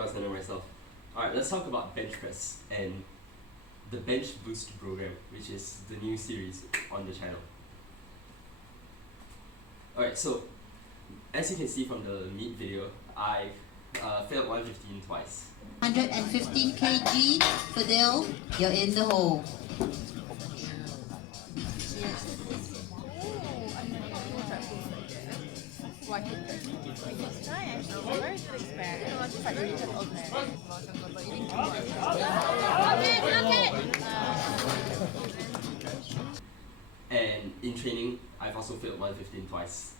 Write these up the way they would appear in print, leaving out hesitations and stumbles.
guys know myself. Alright, let's talk about bench press and the bench boost program, which is the new series on the channel. Alright, so as you can see from the meet video, I failed 115 twice. 115 kg, Fadil, you're in the hole. And in training, I've also failed 115 twice.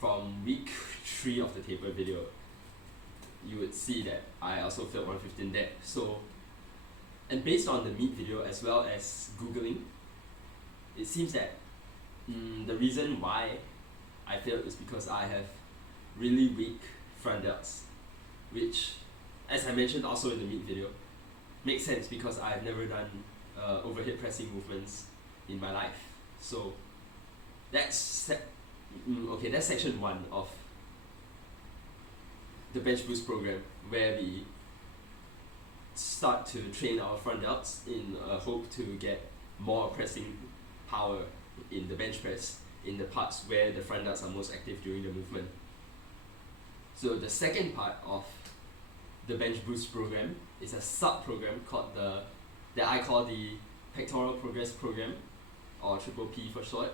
From week 3 of the taper video, you would see that I also failed 115 there. So, and based on the meet video as well as Googling, it seems that the reason why I failed is because I have really weak front delts, which, as I mentioned also in the meet video, makes sense because I've never done overhead pressing movements in my life. So that's that's section 1 of the bench boost program, where we start to train our front delts in a hope to get more pressing power in the bench press in the parts where the front delts are most active during the movement. So the second part of the bench boost program is a sub program called that I call the pectoral progress program, or triple P for short.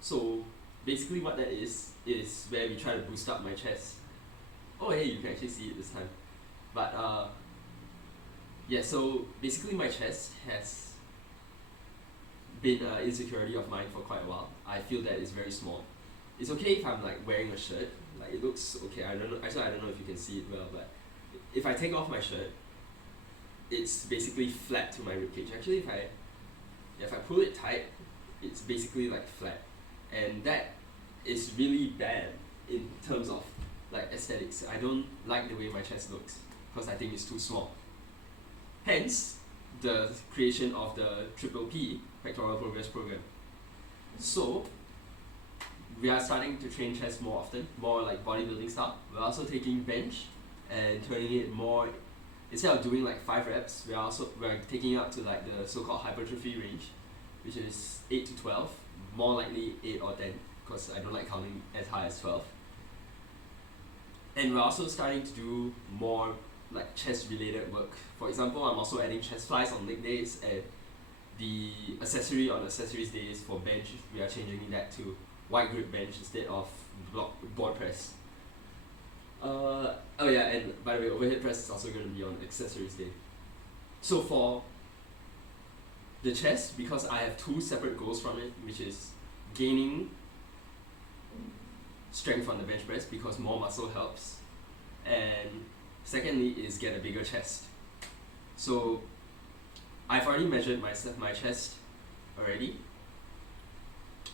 So basically what that is where we try to boost up my chest. Oh hey, you can actually see it this time. But yeah, so basically my chest has been an insecurity of mine for quite a while. I feel that it's very small. It's okay if I'm like wearing a shirt, like it looks okay. I don't know if you can see it well, but if I take off my shirt, it's basically flat to my ribcage. Actually, if I pull it tight, it's basically like flat, and that is really bad in terms of like aesthetics. I don't like the way my chest looks because I think it's too small. Hence, the creation of the triple P pectoral progress program. So we are starting to train chest more often, more like bodybuilding style. We're also taking bench and turning it more. Instead of doing like 5 reps, we're taking it up to like the so-called hypertrophy range, which is 8 to 12, more likely 8 or 10, because I don't like counting as high as 12. And we're also starting to do more like chest related work. For example, I'm also adding chest flies on leg days, and the accessory on accessories days for bench, we are changing that to wide grip bench instead of board press. Oh yeah, and by the way, overhead press is also going to be on accessories day. So for the chest, because I have 2 separate goals from it, which is gaining strength on the bench press because more muscle helps, and secondly is get a bigger chest. So I've already measured my chest already.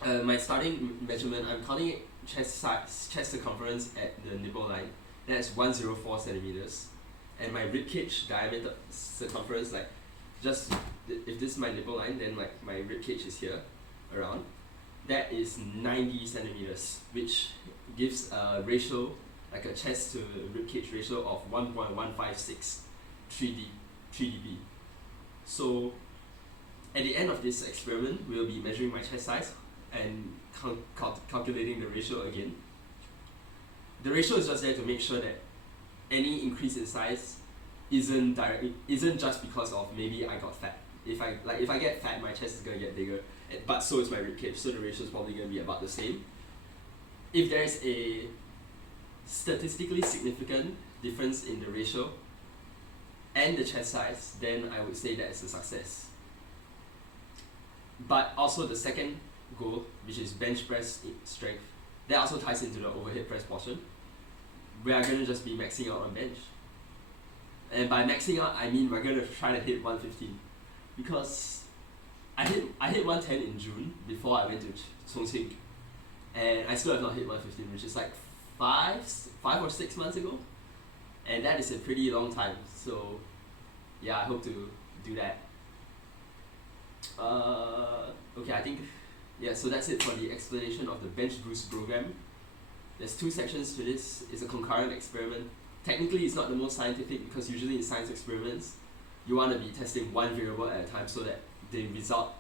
My starting measurement, I'm counting it chest size, chest circumference at the nipple line. That's 104 centimeters, and my ribcage diameter circumference, like just if this is my nipple line, then like my ribcage is here around. That is 90 centimeters, which gives a ratio, like a chest to ribcage ratio of 1.156 3 dB. So at the end of this experiment, we'll be measuring my chest size and calculating the ratio again. The ratio is just there to make sure that any increase in size isn't just because of maybe I got fat. If I get fat, my chest is gonna get bigger, but so is my ribcage. So the ratio is probably gonna be about the same. If there is a statistically significant difference in the ratio and the chest size, then I would say that it's a success. But also the second goal, which is bench press strength, that also ties into the overhead press portion. We are going to just be maxing out on bench. And by maxing out, I mean we're going to try to hit 115. Because I hit 110 in June before I went to Chongqing. And I still have not hit 115, which is like 5 or 6 months ago. And that is a pretty long time. So yeah, I hope to do that. Okay, I think, yeah, so that's it for the explanation of the bench boost program. There's 2 sections to this. It's a concurrent experiment. technically it's not the most scientific, because usually in science experiments you want to be testing one variable at a time so that the result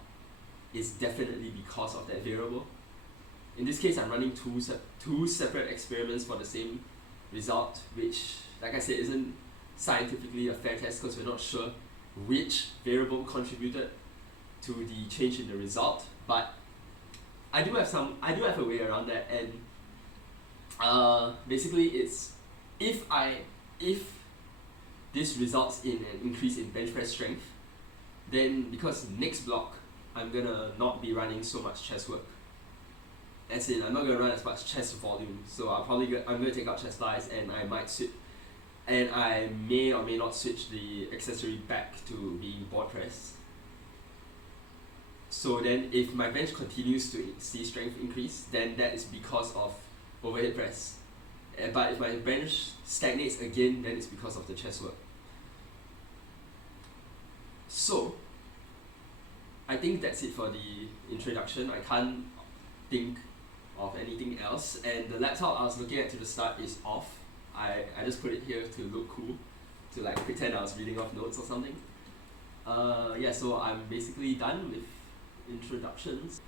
is definitely because of that variable. In this case, I'm running two separate experiments for the same result, which, like I said, isn't scientifically a fair test because we're not sure which variable contributed to the change in the result. But I do have a way around that, and basically it's if this results in an increase in bench press strength, then because next block I'm gonna not be running so much chest work. As in, I'm not gonna run as much chest volume, so I'm gonna take out chest flies, and I may or may not switch the accessory back to being board press. So then, if my bench continues to see strength increase, then that is because of overhead press. But if my bench stagnates again, then it's because of the chest work. So I think that's it for the introduction. I can't think of anything else, and the laptop I was looking at to the start is off. I just put it here to look cool, to like pretend I was reading off notes or something. Yeah, so I'm basically done with introductions.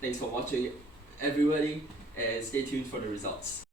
Thanks for watching, everybody, and stay tuned for the results.